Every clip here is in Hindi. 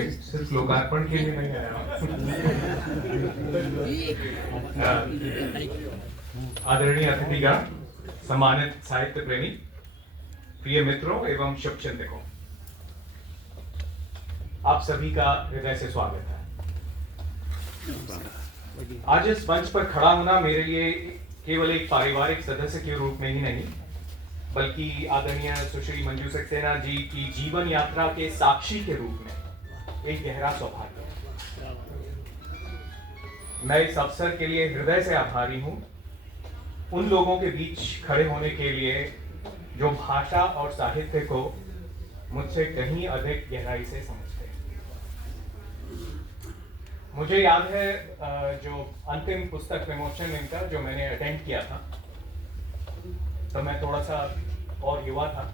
सिर्फ लोकार्पण के लिए नहीं आया। आदरणीय अतिथिगण, सम्मानित साहित्य प्रेमी, प्रिय मित्रों एवं शुभचिंतकों, आप सभी का हृदय से स्वागत है। आज इस मंच पर खड़ा होना मेरे लिए केवल एक पारिवारिक सदस्य के रूप में ही नहीं, बल्कि आदरणीय सुश्री मंजू सक्सेना जी की जीवन यात्रा के साक्षी के रूप में एक गहरा सौभाग्य है। मैं इस अवसर के लिए हृदय से आभारी हूं उन लोगों के बीच खड़े होने के लिए जो भाषा और साहित्य को मुझसे कहीं अधिक गहराई से समझते हैं। मुझे याद है जो अंतिम पुस्तक विमोचन इनका जो मैंने अटेंड किया था, तो मैं थोड़ा सा और युवा था।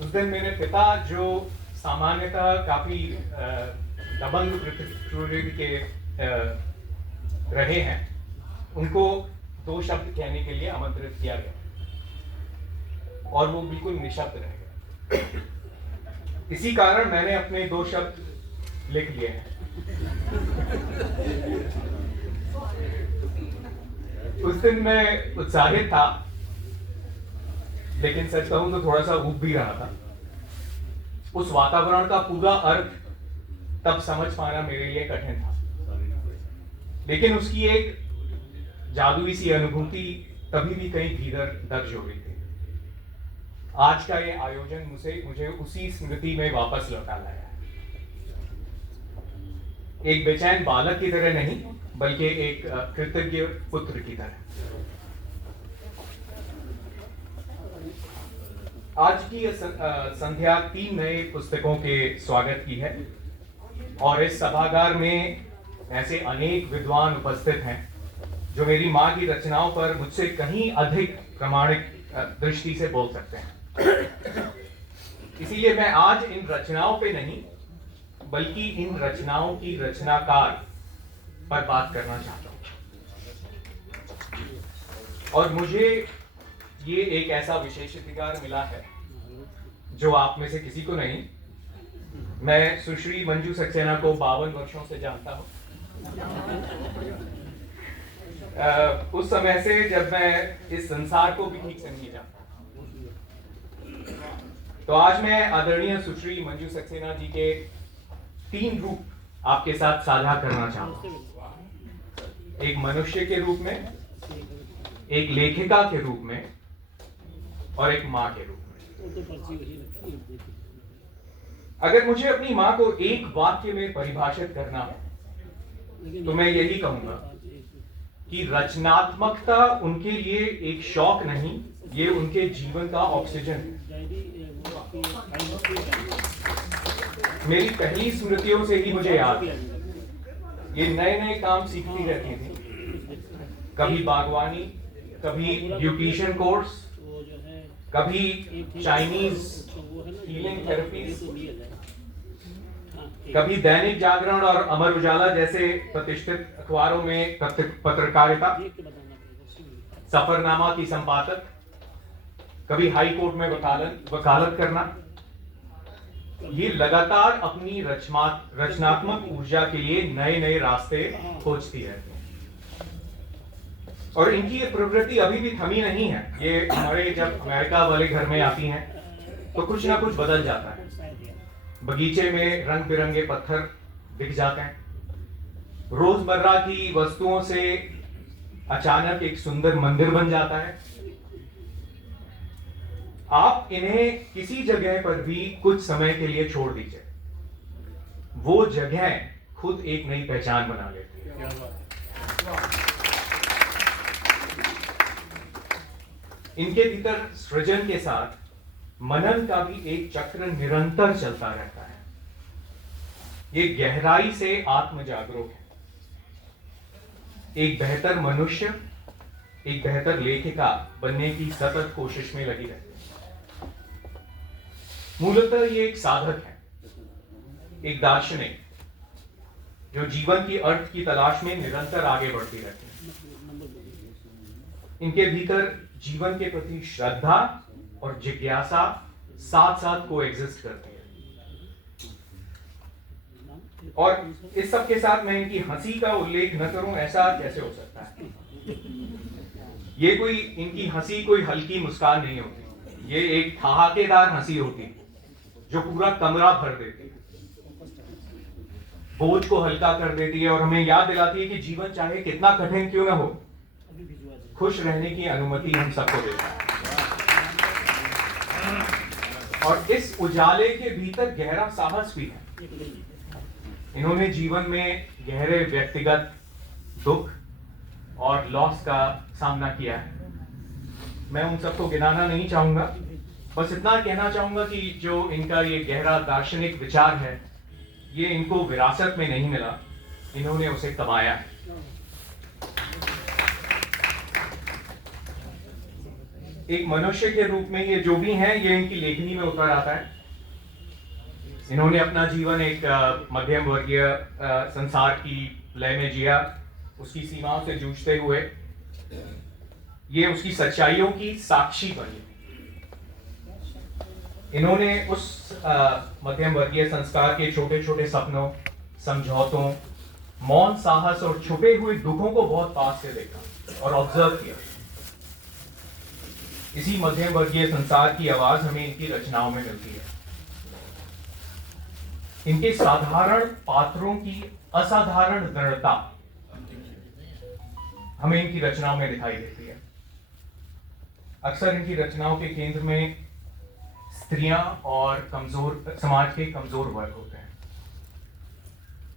उस दिन मेरे पिता, जो सामान्यतः काफी दबंग प्रकृति के रहे हैं, उनको 2 शब्द कहने के लिए आमंत्रित किया गया और वो बिल्कुल निशब्द रह गए। इसी कारण मैंने अपने 2 शब्द लिख लिए हैं। उस दिन मैं उत्साहित था, लेकिन सच कहूं तो थोड़ा सा ऊब भी रहा था। उस वातावरण का पूरा अर्थ तब समझ पाना मेरे लिए कठिन था, लेकिन उसकी एक जादुई सी अनुभूति तभी भी कहीं भीतर दर्ज हो रही थी। आज का ये आयोजन मुझे उसी स्मृति में वापस लौटा लाया है। एक बेचैन बालक की तरह नहीं, बल्कि एक कृतज्ञ पुत्र की तरह। आज की संध्या 3 नए पुस्तकों के स्वागत की है और इस सभागार में ऐसे अनेक विद्वान उपस्थित हैं जो मेरी मां की रचनाओं पर मुझसे कहीं अधिक प्रामाणिक दृष्टि से बोल सकते हैं। इसीलिए मैं आज इन रचनाओं पे नहीं, बल्कि इन रचनाओं की रचनाकार पर बात करना चाहता हूं। और मुझे ये एक ऐसा विशेषाधिकार मिला है जो आप में से किसी को नहीं। मैं सुश्री मंजू सक्सेना को 52 वर्षों से जानता हूं। उस समय से जब मैं इस संसार को भी ठीक से नहीं जानता। तो आज मैं आदरणीय सुश्री मंजू सक्सेना जी के 3 रूप आपके साथ साझा करना चाहता हूं। एक मनुष्य के रूप में, एक लेखिका के रूप में और एक मां के रूप में। अगर मुझे अपनी मां को एक वाक्य में परिभाषित करना हो तो मैं यही कहूंगा कि रचनात्मकता उनके लिए एक शौक नहीं, ये उनके जीवन का ऑक्सीजन है। मेरी पहली स्मृतियों से ही मुझे याद है, ये नए नए काम सीखती रहती थी। कभी बागवानी, कभी ब्यूटिशियन कोर्स, कभी चाइनीज हीलिंग थेरेपीज, कभी दैनिक जागरण और अमर उजाला जैसे प्रतिष्ठित अखबारों में पत्रकारिता, सफरनामा की संपादक, कभी हाई कोर्ट में वकालत करना। ये लगातार अपनी रचनात्मक ऊर्जा के लिए नए नए रास्ते खोजती रहती है और इनकी ये प्रवृत्ति अभी भी थमी नहीं है। ये हमारे जब अमेरिका वाले घर में आती हैं तो कुछ ना कुछ बदल जाता है। बगीचे में रंग बिरंगे पत्थर दिख जाते हैं, रोजमर्रा की वस्तुओं से अचानक एक सुंदर मंदिर बन जाता है। आप इन्हें किसी जगह पर भी कुछ समय के लिए छोड़ दीजिए, वो जगह खुद एक नई पहचान बना लेती है। इनके भीतर सृजन के साथ मनन का भी एक चक्र निरंतर चलता रहता है। ये गहराई से आत्म जागरूक है। एक बेहतर मनुष्य, एक बेहतर लेखिका बनने की सतत कोशिश में लगी रहती है। मूलतः ये एक साधक है, एक दार्शनिक जो जीवन की अर्थ की तलाश में निरंतर आगे बढ़ती रहती है। इनके भीतर जीवन के प्रति श्रद्धा और जिज्ञासा साथ साथ को एग्जिस्ट करती है। और इस सब के साथ मैं इनकी हंसी का उल्लेख न करूं, ऐसा कैसे हो सकता है? ये कोई इनकी हंसी कोई हल्की मुस्कान नहीं होती, ये एक ठहाकेदार हंसी होती जो पूरा कमरा भर देती है, बोझ को हल्का कर देती है और हमें याद दिलाती है कि जीवन चाहे कितना कठिन क्यों ना हो, खुश रहने की अनुमति हम सबको देता है। और इस उजाले के भीतर गहरा साहस भी है। इन्होंने जीवन में गहरे व्यक्तिगत दुख और लॉस का सामना किया है। मैं उन सबको गिनाना नहीं चाहूंगा, बस इतना कहना चाहूंगा कि जो इनका ये गहरा दार्शनिक विचार है, ये इनको विरासत में नहीं मिला, इन्होंने उसे कमाया है। एक मनुष्य के रूप में ये जो भी हैं, ये इनकी लेखनी में उतर आता है। इन्होंने अपना जीवन एक मध्यम वर्गीय संसार की लय में जिया, उसकी सीमाओं से जूझते हुए ये उसकी सच्चाइयों की साक्षी बनी। इन्होंने उस मध्यम वर्गीय संस्कार के छोटे छोटे सपनों, समझौतों, मौन साहस और छुपे हुए दुखों को बहुत पास से देखा और ऑब्जर्व किया। इसी मध्यम वर्गीय संसार की आवाज हमें इनकी रचनाओं में मिलती है। इनके साधारण पात्रों की असाधारण दृढ़ता हमें इनकी रचनाओं में दिखाई देती है। अक्सर इनकी रचनाओं के केंद्र में स्त्रियां और कमजोर समाज के कमजोर वर्ग होते हैं।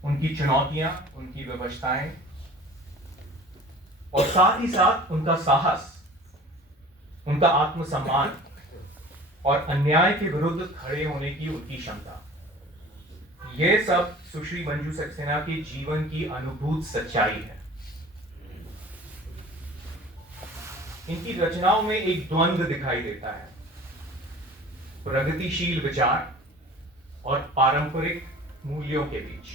उनकी चुनौतियां, उनकी विवशताएं और साथ ही साथ उनका साहस, उनका आत्मसम्मान और अन्याय के विरुद्ध खड़े होने की उनकी क्षमता, यह सब सुश्री मंजू सक्सेना के जीवन की अनुभूत सच्चाई है। इनकी रचनाओं में एक द्वंद्व दिखाई देता है, प्रगतिशील विचार और पारंपरिक मूल्यों के बीच।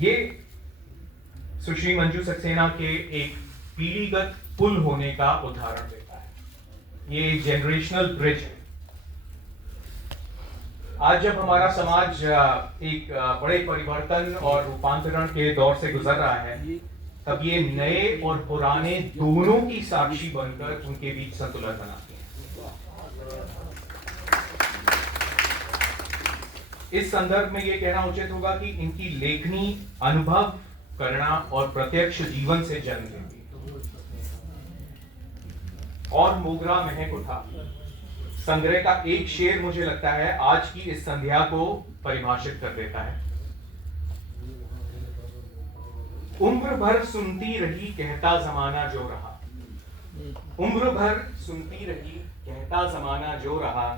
ये सुश्री मंजू सक्सेना के एक पीढ़ीगत पुल होने का उदाहरण देता है। ये एक जनरेशनल ब्रिज है। आज जब हमारा समाज एक बड़े परिवर्तन और रूपांतरण के दौर से गुजर रहा है, तब ये नए और पुराने दोनों की साक्षी बनकर उनके बीच संतुलन बनाती है। इस संदर्भ में ये कहना उचित होगा कि इनकी लेखनी अनुभव करना और प्रत्यक्ष जीवन से जन्म लेती है। और मोगरा महक उठा संग्रह का एक शेर मुझे लगता है आज की इस संध्या को परिभाषित कर देता है। उम्र भर सुनती रही कहता जमाना जो रहा, उम्र भर सुनती रही कहता जमाना जो रहा,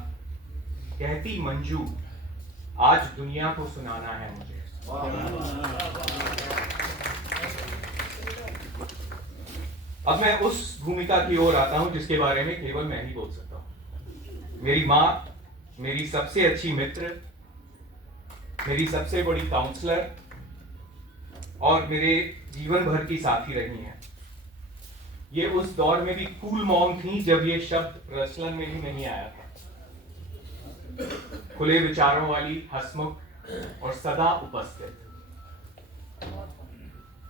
कहती मंजू आज दुनिया को सुनाना है मुझे। अब मैं उस भूमिका की ओर आता हूं जिसके बारे में केवल मैं ही बोल सकता हूं। मेरी मां मेरी सबसे अच्छी मित्र, मेरी सबसे बड़ी काउंसलर और मेरे जीवन भर की साथी रही हैं। ये उस दौर में भी कूल मॉम थी जब ये शब्द प्रचलन में भी नहीं आया था। खुले विचारों वाली, हंसमुख और सदा उपस्थित।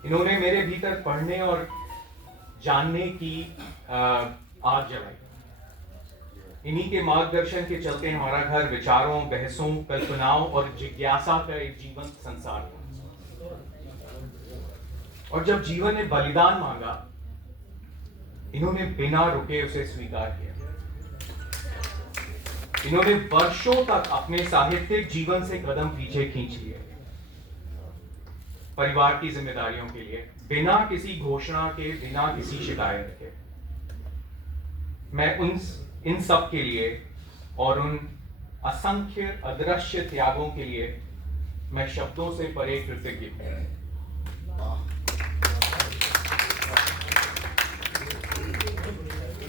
इन्होंने मेरे भीतर पढ़ने और जानने की आग जलाई। इन्हीं के मार्गदर्शन के चलते हमारा घर विचारों, बहसों, कल्पनाओं और जिज्ञासा का एक जीवंत संसार था। और जब जीवन ने बलिदान मांगा, इन्होंने बिना रुके उसे स्वीकार किया। इन्होंने वर्षों तक अपने साहित्यिक जीवन से कदम पीछे खींच लिए, परिवार की जिम्मेदारियों के लिए, बिना किसी घोषणा के, बिना किसी शिकायत के। मैं इन सब के लिए और उन असंख्य अदृश्य त्यागों के लिए मैं शब्दों से परे कृतज्ञ हूं।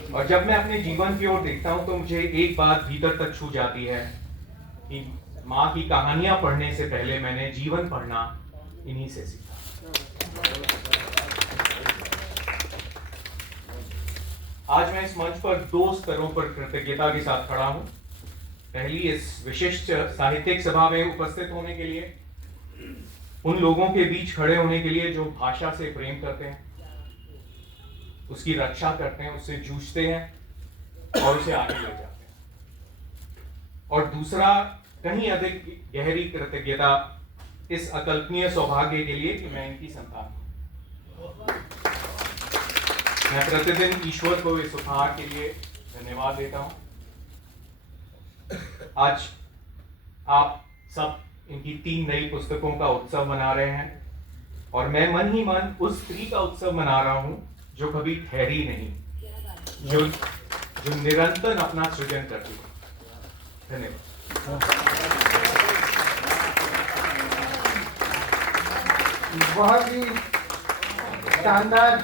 और जब मैं अपने जीवन की ओर देखता हूं तो मुझे एक बात भीतर तक छू जाती है कि मां की कहानियां पढ़ने से पहले मैंने जीवन पढ़ना इन्हीं से सीखा। आज मैं इस मंच पर दो स्तरों पर कृतज्ञता के साथ खड़ा हूं। पहली इस विशिष्ट साहित्यिक सभा में उपस्थित होने के लिए, उन लोगों के बीच खड़े होने के लिए जो भाषा से प्रेम करते हैं, उसकी रक्षा करते हैं, उससे जूझते हैं और उसे आगे ले जाते हैं। और दूसरा, कहीं अधिक गहरी कृतज्ञता इस अकल्पनीय सौभाग्य के लिए कि मैं इनकी संतान हूं। मैं प्रतिदिन ईश्वर को इस उपहार के लिए धन्यवाद देता हूं। आज आप सब इनकी 3 नई पुस्तकों का उत्सव मना रहे हैं और मैं मन ही मन उस स्त्री का उत्सव मना रहा हूं जो कभी ठहरी नहीं, जो निरंतर अपना सृजन करती है। धन्यवाद। बहुत ही शानदार